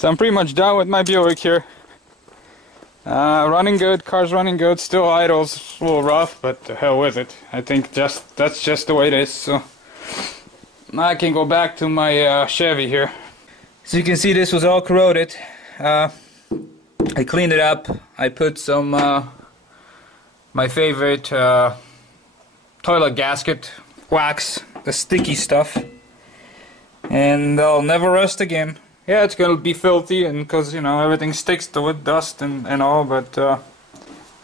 So I'm pretty much done with my Buick here. Running good, car's running good, still idles a little rough, but the hell with it. I think that's just the way it is, so now I can go back to my Chevy here. So you can see this was all corroded. I cleaned it up. I put some my favorite toilet gasket wax, the sticky stuff, and they'll never rust again. Yeah, it's gonna be filthy, and because you know everything sticks to it, dust and all. But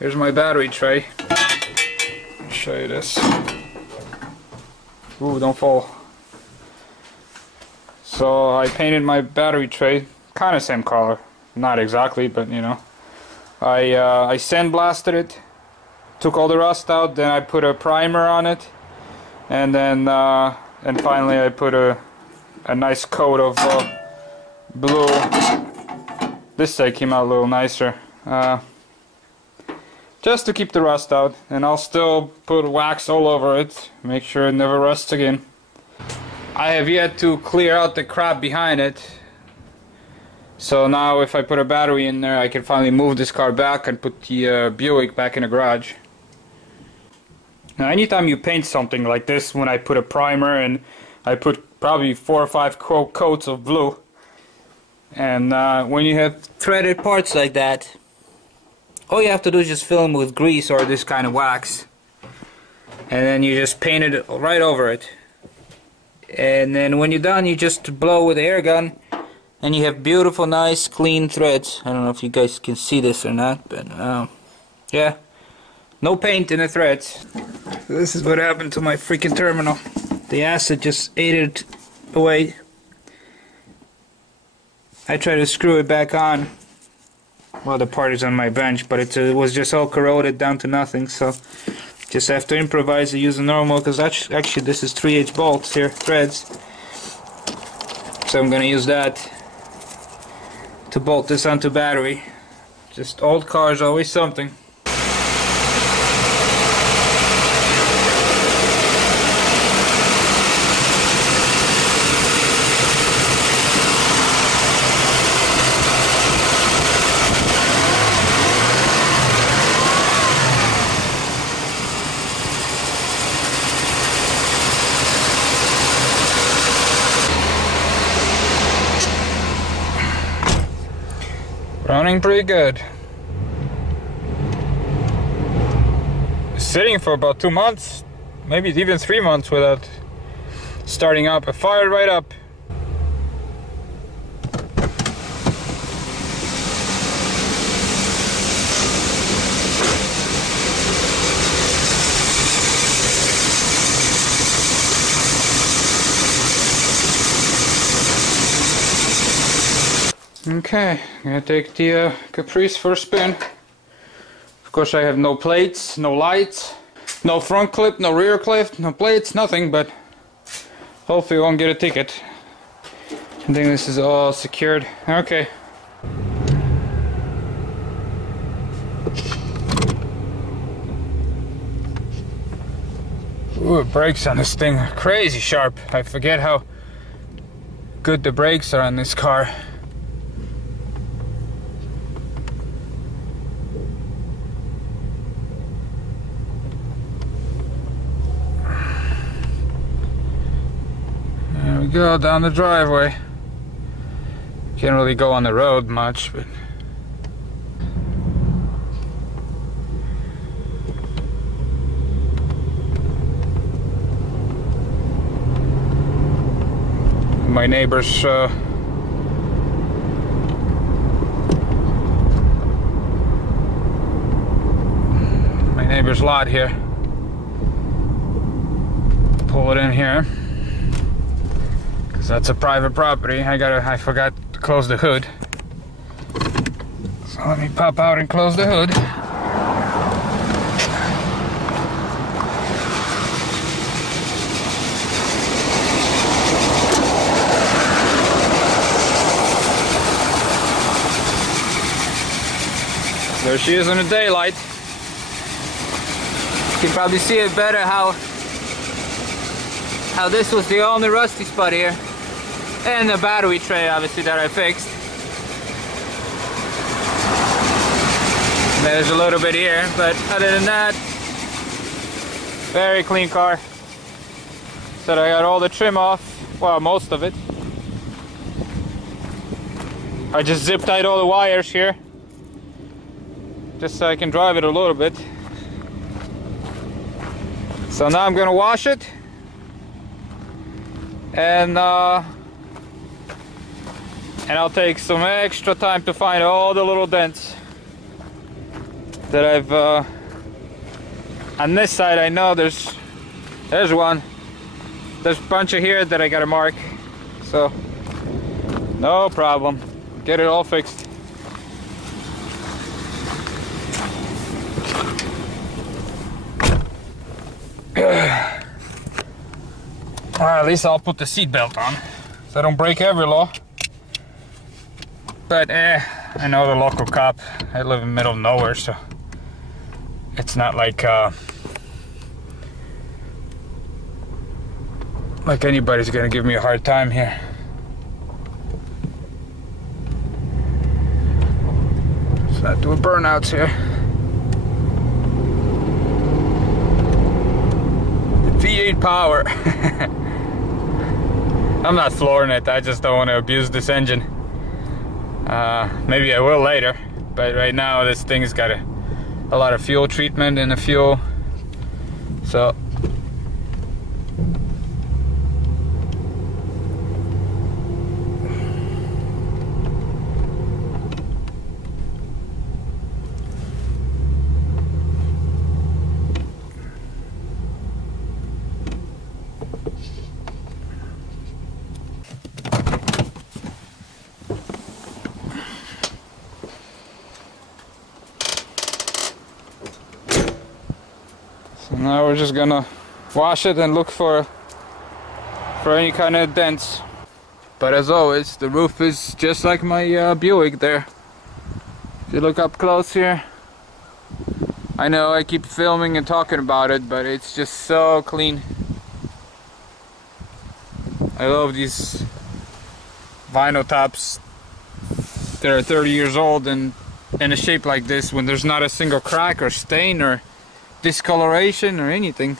here's my battery tray. I'll show you this. Ooh, don't fall. So I painted my battery tray, kind of same color, not exactly, but you know. I sandblasted it, took all the rust out, then I put a primer on it, and then and finally I put a nice coat of blue. This side came out a little nicer, just to keep the rust out, and I'll still put wax all over it, make sure it never rusts again. I have yet to clear out the crap behind it, so now if I put a battery in there I can finally move this car back and put the Buick back in the garage. Now anytime you paint something like this, when I put a primer and I put probably 4 or 5 coats of blue, and when you have threaded parts like that, all you have to do is just fill them with grease or this kind of wax, and then you just paint it right over it, and then when you're done you just blow with the air gun and you have beautiful, nice, clean threads. I don't know if you guys can see this or not, but yeah, no paint in the threads. This is what happened to my freaking terminal. The acid just ate it away. I tried to screw it back on. Well, the part is on my bench, but it was just all corroded down to nothing, so just have to improvise and use a normal, because actually this is 3/8 bolts here, threads. So I'm gonna use that to bolt this onto battery. Just old cars, always something. Running pretty good. Sitting for about 2 months, maybe even 3 months without starting up. I fired right up. Okay, I'm gonna take the Caprice for a spin. Of course I have no plates, no lights, no front clip, no rear clip, no plates, nothing, but hopefully I won't get a ticket. I think this is all secured. Okay. Ooh, brakes on this thing are crazy sharp. I forget how good the brakes are on this car. There we go, down the driveway. Can't really go on the road much, but my neighbor's lot here. Pull it in here. That's a private property. I forgot to close the hood. So let me pop out and close the hood. There she is in the daylight. You can probably see it better how this was the only rusty spot here. And the battery tray, obviously, that I fixed. there's a little bit here, but other than that, very clean car. So I got all the trim off, well, most of it. I just zip tied all the wires here, just so I can drive it a little bit. So now I'm gonna wash it, and I'll take some extra time to find all the little dents that I've on this side. I know there's one. There's a bunch of here that I gotta mark, so no problem. Get it all fixed. Well, at least I'll put the seat belt on so I don't break every law. But I know the local cop. I live in the middle of nowhere, so it's not like anybody's gonna give me a hard time here. Let's not do burnouts here. V8 power. I'm not flooring it. I just don't want to abuse this engine. Maybe I will later, but right now this thing's got a lot of fuel treatment in the fuel, so now we're just gonna wash it and look for any kind of dents. But as always, the roof is just like my Buick there. If you look up close here, I know I keep filming and talking about it, but it's just so clean. I love these vinyl tops that are 30 years old and in a shape like this, when there's not a single crack or stain or discoloration or anything.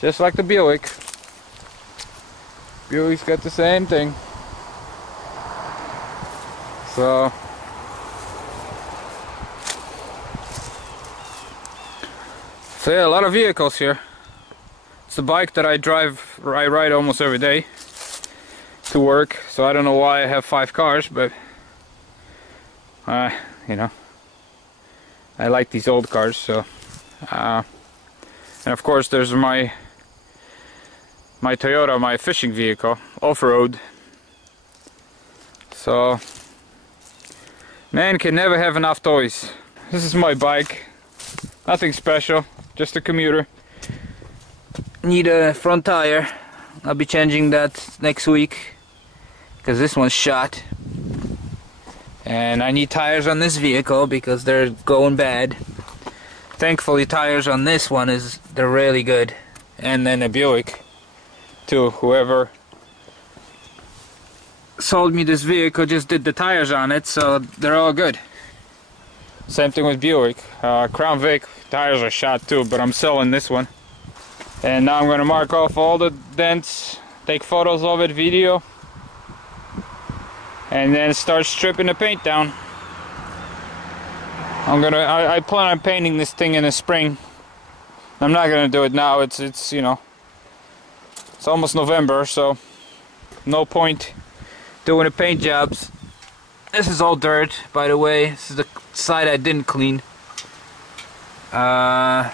Just like the Buick. Buick's got the same thing. So yeah, a lot of vehicles here. It's a bike that I ride almost every day to work, so I don't know why I have 5 cars, but you know, I like these old cars. So and of course there's my Toyota, my fishing vehicle, off-road. So man can never have enough toys. This is my bike, nothing special, just a commuter. Need a front tire. I'll be changing that next week because this one's shot, and I need tires on this vehicle because they're going bad. Thankfully tires on this one they're really good, and then a Buick too. Whoever sold me this vehicle just did the tires on it, so they're all good. Same thing with Buick. Crown Vic tires are shot too, but I'm selling this one. And now I'm gonna mark off all the dents, take photos of it, video, and then start stripping the paint down. I plan on painting this thing in the spring. I'm not gonna do it now. It's you know, it's almost November, so no point doing the paint jobs. This is all dirt, by the way. This is the side I didn't clean. The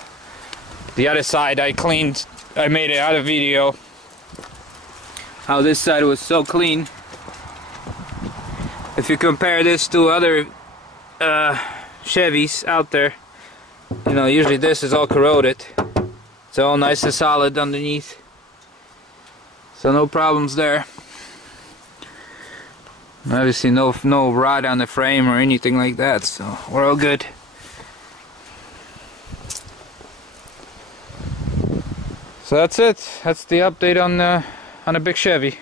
other side I cleaned. I made it out of video. How this side was so clean. If you compare this to other Chevys out there, you know, usually this is all corroded. It's all nice and solid underneath, so no problems there. Obviously no rot on the frame or anything like that, so we're all good. So that's it. That's the update on a big Chevy.